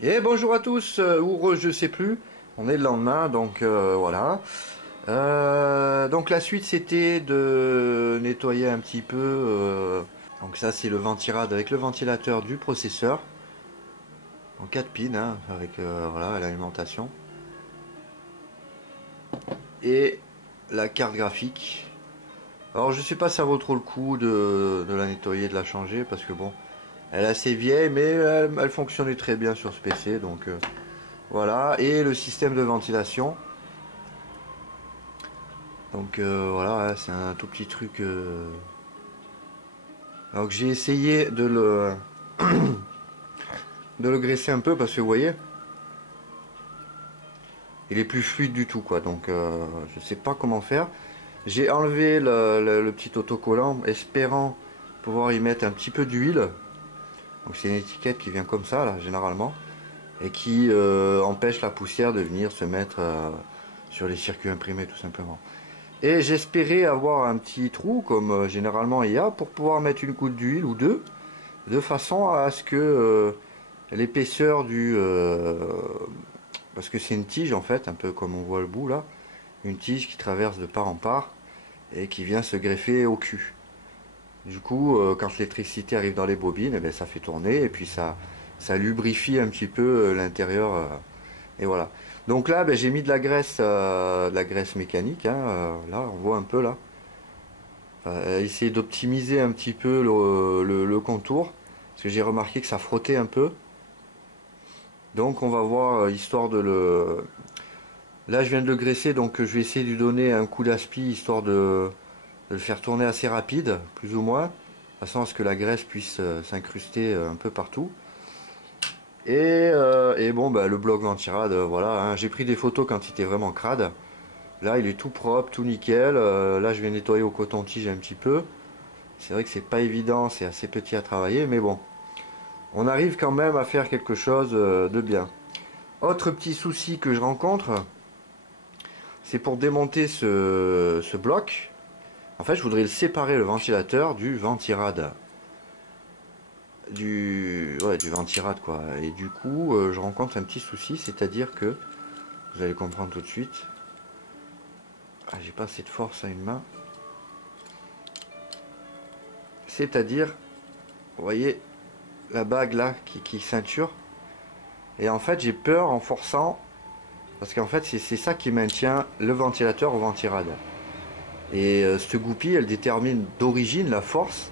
Et bonjour à tous, ou je sais plus, on est le lendemain, donc voilà. Donc la suite c'était de nettoyer un petit peu, donc ça c'est le ventirad avec le ventilateur du processeur, en 4 pins, hein, avec voilà l'alimentation, et la carte graphique. Alors je sais pas si ça vaut trop le coup de la nettoyer, de la changer, parce que bon, elle est assez vieille, mais elle fonctionnait très bien sur ce PC, donc voilà, et le système de ventilation. Donc voilà, c'est un tout petit truc. Alors que j'ai essayé de le graisser un peu parce que vous voyez, il est plus fluide du tout quoi. Donc je sais pas comment faire. J'ai enlevé le petit autocollant, espérant pouvoir y mettre un petit peu d'huile. Donc c'est une étiquette qui vient comme ça là généralement et qui empêche la poussière de venir se mettre sur les circuits imprimés tout simplement. Et j'espérais avoir un petit trou comme généralement il y a pour pouvoir mettre une goutte d'huile ou deux, de façon à ce que l'épaisseur du... parce que c'est une tige en fait, un peu comme on voit le bout là, une tige qui traverse de part en part et qui vient se greffer au cul. Du coup, quand l'électricité arrive dans les bobines, eh bien, ça fait tourner et puis ça lubrifie un petit peu l'intérieur. Et voilà. Donc là, ben, j'ai mis de la graisse mécanique. Hein, là, on voit un peu là. Essayer d'optimiser un petit peu le contour. Parce que j'ai remarqué que ça frottait un peu. Donc on va voir, histoire de le... Là je viens de le graisser, donc je vais essayer de lui donner un coup d'aspi, histoire de le faire tourner assez rapide, plus ou moins. De façon à ce que la graisse puisse s'incruster un peu partout. Et bon, bah, le bloc ventirad, voilà. Hein, j'ai pris des photos quand il était vraiment crade. Là il est tout propre, tout nickel. Là je vais nettoyer au coton-tige un petit peu. C'est vrai que c'est pas évident, c'est assez petit à travailler, mais bon. On arrive quand même à faire quelque chose de bien. Autre petit souci que je rencontre, c'est pour démonter ce bloc. En fait, je voudrais le séparer, le ventilateur, du ventirad. Du ventirad, quoi. Et du coup, je rencontre un petit souci, c'est-à-dire que, vous allez comprendre tout de suite. Ah, j'ai pas assez de force à une main. C'est-à-dire, vous voyez, la bague là, qui ceinture. Et en fait, j'ai peur en forçant, parce qu'en fait, c'est ça qui maintient le ventilateur au ventirad. Et cette goupille, elle détermine d'origine la force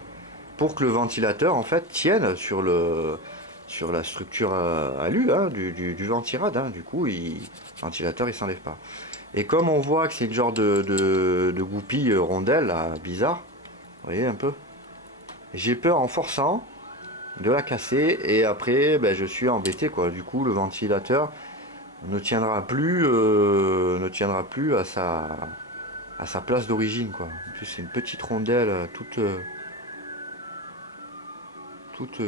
pour que le ventilateur en fait tienne sur la structure alu hein, du ventirad. Hein. Du coup, le ventilateur il s'enlève pas. Et comme on voit que c'est une genre de goupille rondelle là, bizarre, vous voyez un peu, j'ai peur en forçant de la casser et après ben, je suis embêté quoi. Du coup, le ventilateur ne tiendra plus à sa place d'origine quoi. En plus, c'est une petite rondelle toute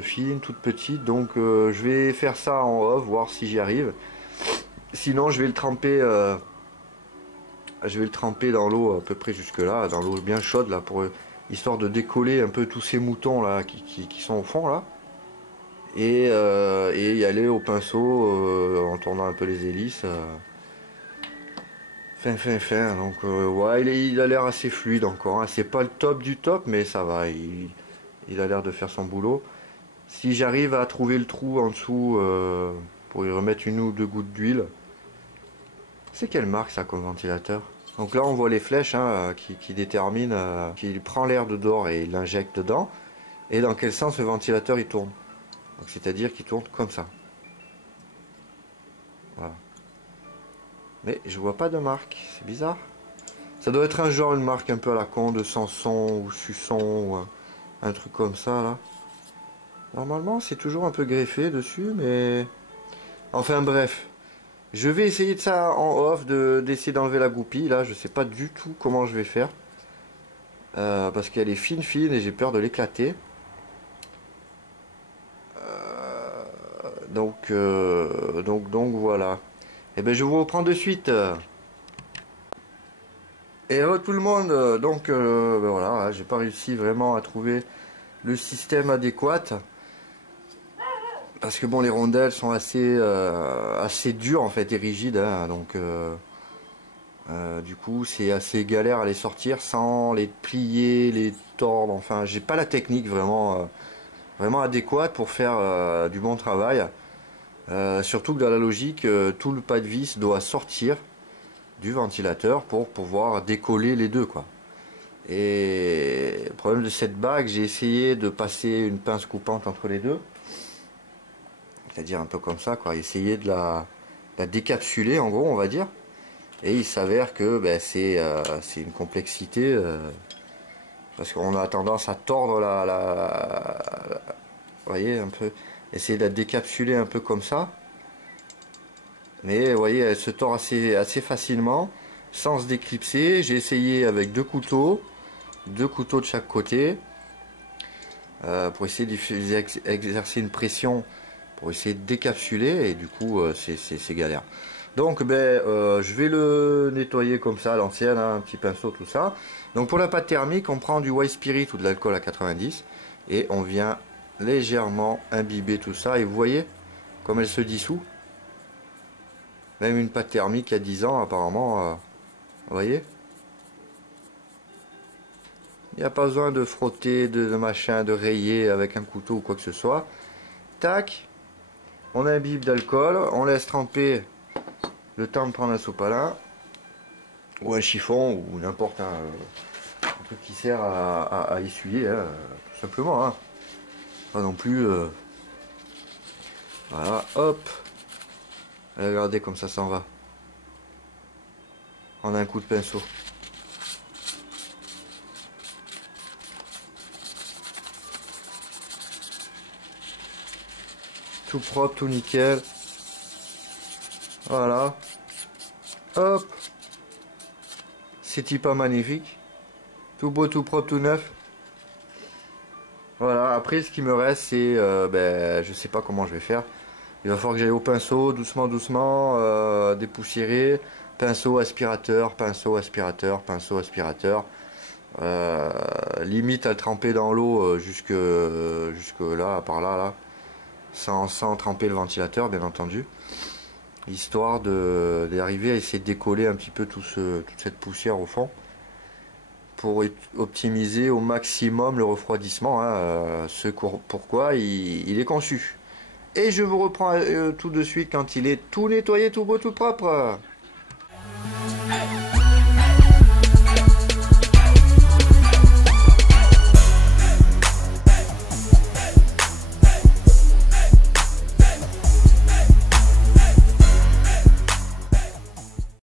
fine, toute petite, donc je vais faire ça en off, voir si j'y arrive. Sinon, je vais le tremper dans l'eau à peu près jusque là, dans l'eau bien chaude là, pour histoire de décoller un peu tous ces moutons là qui sont au fond là, et y aller au pinceau en tournant un peu les hélices. Fin. Donc ouais, il a l'air assez fluide encore. Hein. C'est pas le top du top, mais ça va. Il a l'air de faire son boulot. Si j'arrive à trouver le trou en dessous pour y remettre une ou deux gouttes d'huile. C'est quelle marque ça comme ventilateur? Donc là on voit les flèches hein, qui déterminent qu'il prend l'air de dehors et il l'injecte dedans. Et dans quel sens le ventilateur il tourne. Donc c'est-à-dire qu'il tourne comme ça. Voilà. Mais je vois pas de marque, c'est bizarre. Ça doit être un genre, une marque un peu à la con de Sanson ou Susson ou un truc comme ça là. Normalement c'est toujours un peu greffé dessus mais... Enfin bref. Je vais essayer de ça en off, d'essayer d'enlever la goupille. Là je sais pas du tout comment je vais faire. Parce qu'elle est fine et j'ai peur de l'éclater. Donc voilà. Et ben je vous reprends de suite. Et hello tout le monde. Donc ben voilà, hein, j'ai pas réussi vraiment à trouver le système adéquat. Parce que bon, les rondelles sont assez dures en fait et rigides, hein, donc du coup c'est assez galère à les sortir sans les plier, les tordre. Enfin, j'ai pas la technique vraiment adéquate pour faire du bon travail. Surtout que dans la logique, tout le pas de vis doit sortir du ventilateur pour pouvoir décoller les deux, quoi. Et le problème de cette bague, j'ai essayé de passer une pince coupante entre les deux, c'est-à-dire un peu comme ça, quoi, essayer de la décapsuler en gros, on va dire. Et il s'avère que ben, c'est une complexité parce qu'on a tendance à tordre vous voyez, un peu, essayer de la décapsuler un peu comme ça. Mais vous voyez, elle se tord assez facilement, sans se déclipser. J'ai essayé avec deux couteaux de chaque côté, pour essayer d'exercer une pression, pour essayer de décapsuler, et du coup, c'est galère. Donc, ben, je vais le nettoyer comme ça, à l'ancienne, hein, un petit pinceau, tout ça. Donc, pour la pâte thermique, on prend du white spirit ou de l'alcool à 90, et on vient légèrement imbiber tout ça, et vous voyez comme elle se dissout. Même une pâte thermique il y a 10 ans, apparemment, vous voyez. Il n'y a pas besoin de frotter, de machin, de rayer avec un couteau ou quoi que ce soit. Tac, on imbibe d'alcool, on laisse tremper le temps de prendre un sopalin, ou un chiffon, ou n'importe un truc qui sert à essuyer, hein, tout simplement. Hein. Pas non plus... voilà, hop. Regardez comme ça s'en va. On a un coup de pinceau. Tout propre, tout nickel. Voilà. Hop. C'est pas magnifique. Tout beau, tout propre, tout neuf. Voilà. Après, ce qui me reste, c'est... ben, je sais pas comment je vais faire. Il va falloir que j'aille au pinceau, doucement, doucement, dépoussiérer. Pinceau, aspirateur, pinceau, aspirateur, pinceau, aspirateur. Limite à le tremper dans l'eau jusque là, par là, là. Sans tremper le ventilateur, bien entendu. Histoire d'arriver à essayer de décoller un petit peu toute cette poussière au fond. Pour optimiser au maximum le refroidissement. Hein, pourquoi il est conçu. Et je vous reprends tout de suite quand il est tout nettoyé, tout beau, tout propre.